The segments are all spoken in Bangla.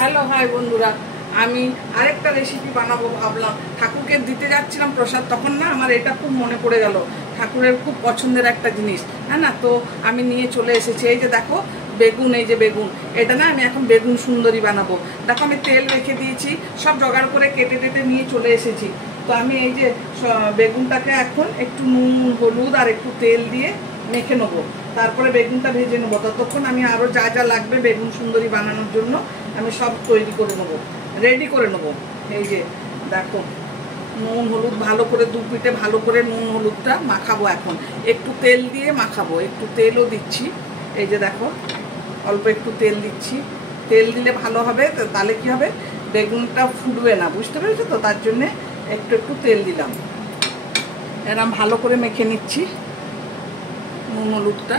হ্যালো হাই বন্ধুরা, আমি আরেকটা রেসিপি বানাবো ভাবলাম। ঠাকুরকে দিতে যাচ্ছিলাম প্রসাদ, তখন না আমার এটা খুব মনে পড়ে গেল, ঠাকুরের খুব পছন্দের একটা জিনিস, হ্যাঁ না? তো আমি নিয়ে চলে এসেছি। এই যে দেখো বেগুন, এই যে বেগুন, এটা না আমি এখন বেগুন সুন্দরী বানাবো। দেখো আমি তেল রেখে দিয়েছি, সব জোগাড় করে কেটে টেটে নিয়ে চলে এসেছি। তো আমি এই যে বেগুনটাকে এখন একটু নুন হলুদ আর একটু তেল দিয়ে মেখে নেবো, তারপরে বেগুনটা ভেজে নেবো। ততক্ষণ আমি আরও যা যা লাগবে বেগুন সুন্দরী বানানোর জন্য আমি সব তৈরি করে নেবো, রেডি করে নেবো। এই যে দেখো নুন হলুদ ভালো করে, দু পিঠে ভালো করে নুন হলুদটা মাখাবো। এখন একটু তেল দিয়ে মাখাবো, একটু তেলও দিচ্ছি। এই যে দেখো অল্প একটু তেল দিচ্ছি, তেল দিলে ভালো হবে, তাহলে কি হবে বেগুনটা ফুটবে না, বুঝতে পেরেছো তো? তার জন্যে একটু একটু তেল দিলাম। এরকম ভালো করে মেখে নিচ্ছি নুন হলুদটা।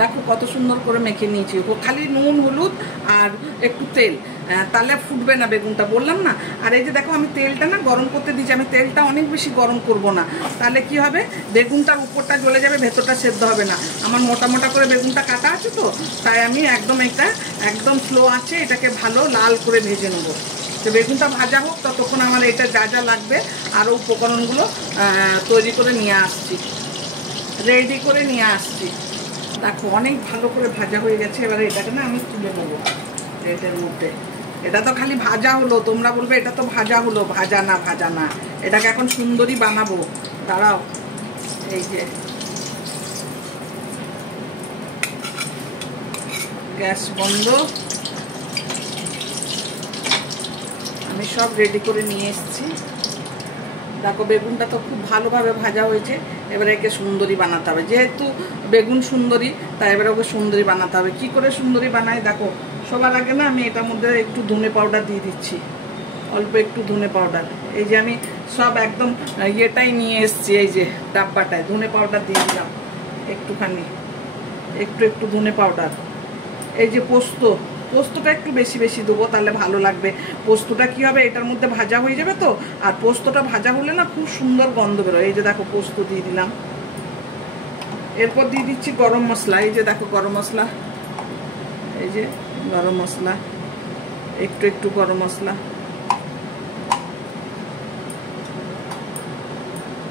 দেখো কত সুন্দর করে মেখে নিয়েছি, খালি নুন হলুদ আর একটু তেল, তাহলে ফুটবে না বেগুনটা, বললাম না। আর এই যে দেখো আমি তেলটা না গরম করতে দিয়েছি, আমি তেলটা অনেক বেশি গরম করব না, তাহলে কি হবে বেগুনটার উপরটা জ্বলে যাবে, ভেতরটা সেদ্ধ হবে না। আমার মোটা মোটা করে বেগুনটা কাটা আছে তো, তাই আমি একদম এটা একদম স্লো আছে, এটাকে ভালো লাল করে ভেজে নেবো। তো বেগুনটা ভাজা হোক, ততক্ষণ আমার এটা যা যা লাগবে আরও উপকরণগুলো তৈরি করে নিয়ে আসছি, রেডি করে নিয়ে আসছি। দেখো অনেক ভালো করে ভাজা হয়ে গেছে, এবারে এটাকে না আমি তুলে নেবো প্লেটের মধ্যে। এটা তো খালি ভাজা হলো, তোমরা বলবে এটা তো ভাজা হলো, ভাজা না, ভাজা না, এটাকে এখন সুন্দরী বানাবো। দাঁড়াও, এই যে গ্যাস বন্ধ, আমি সব রেডি করে নিয়ে এসেছি। দেখো বেগুনটা তো খুব ভালোভাবে ভাজা হয়েছে, এবারে একে সুন্দরী বানাতে হবে, যেহেতু বেগুন সুন্দরী তাই এবারে ওকে সুন্দরী বানাতে হবে। কি করে সুন্দরী বানাই দেখো, সবার আগে না আমি এটার মধ্যে একটু ধনে পাউডার দিয়ে দিচ্ছি, অল্প একটু ধনে পাউডার। এই যে আমি সব একদম ইয়েটাই নিয়ে এসেছি, এই যে ডাব্বাটায় ধনে পাউডার দিয়ে দিলাম একটুখানি, একটু একটু ধনে পাউডার। এই যে পোস্তটা একটু বেশি বেশি দেবো, তাহলে ভালো লাগবে। পোস্তটা কি হবে এটার মধ্যে ভাজা হয়ে যাবে তো, আর পোস্তটা ভাজা হলে না খুব সুন্দর গন্ধ বেরোয়। এই যে দেখো পোস্ত দিয়ে দিলাম, এরপর দিয়ে দিচ্ছি গরম মশলা। এই যে দেখো গরম মশলা, এই যে গরম মশলা, একটু একটু গরম মশলা,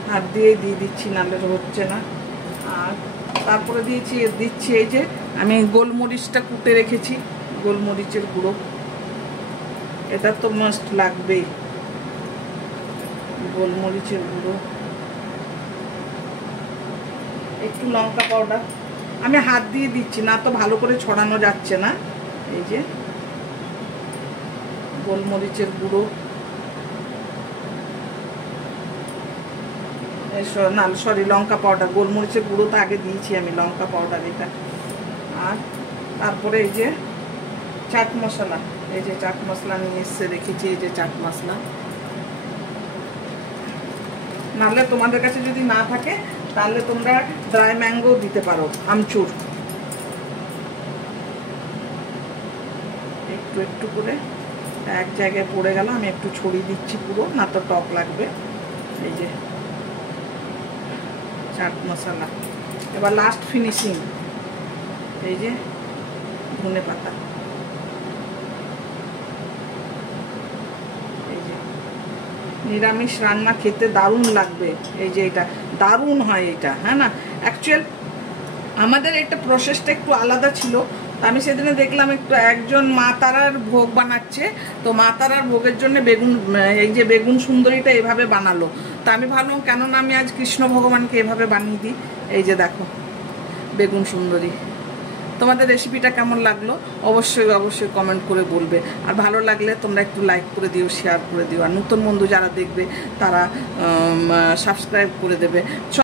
হাত দিয়েই দিয়ে দিচ্ছি, নাহলে হচ্ছে না। আর তারপরে দিচ্ছি এই যে আমি গোলমরিচটা কুটে রেখেছি, গোলমরিচের গুঁড়ো, এটা তো মাস্ট লাগবেই, গোলমরিচের গুঁড়ো, একটু লঙ্কা পাউডার। আমি হাত দিয়ে দিচ্ছি না তো ভালো করে ছড়ানো যাচ্ছে না। এই যে গোলমরিচের গুঁড়ো, না সরি লঙ্কা পাউডার, গোলমরিচের গুঁড়ো তো আগে দিয়েছি আমি, লঙ্কা পাউডার এটা। আর তারপরে এই যে চাট মশলা, এই যে চাট মশলা নিয়ে এসে রেখেছি, এই যে চাট মশলা। নাহলে তোমাদের কাছে যদি না থাকে তাহলে তোমরা ড্রাই ম্যাঙ্গো দিতে পারো, আমচুর। একটু একটু করে এক জায়গায় পড়ে গেল, আমি একটু ছড়িয়ে দিচ্ছি পুরো, না তো টক লাগবে। এই যে চাট মশলা। এবার লাস্ট ফিনিশিং, এই যে ধনে পাতা, এই যে নিরামিষ রান্না খেতে দারুণ লাগবে। এই যে এটা দারুণ হয় এটা, হ্যাঁ না? অ্যাকচুয়াল আমাদের এটা প্রসেসটা একটু আলাদা ছিল। আমি সেদিনে দেখলাম একজন মা তারার ভোগ বানাচ্ছে, তো মা তারার ভোগের জন্য এই যে বেগুন সুন্দরীটা এভাবে বানালো। তা আমি ভাবলাম কেননা আমি আজ কৃষ্ণ ভগবানকে এভাবে বানিয়ে দিই। এই যে দেখো বেগুন সুন্দরী। তোমাদের রেসিপিটা কেমন লাগলো অবশ্যই অবশ্যই কমেন্ট করে বলবে, আর ভালো লাগলে তোমরা একটু লাইক করে দিও, শেয়ার করে দিও, আর নতুন বন্ধু যারা দেখবে তারা সাবস্ক্রাইব করে দেবে।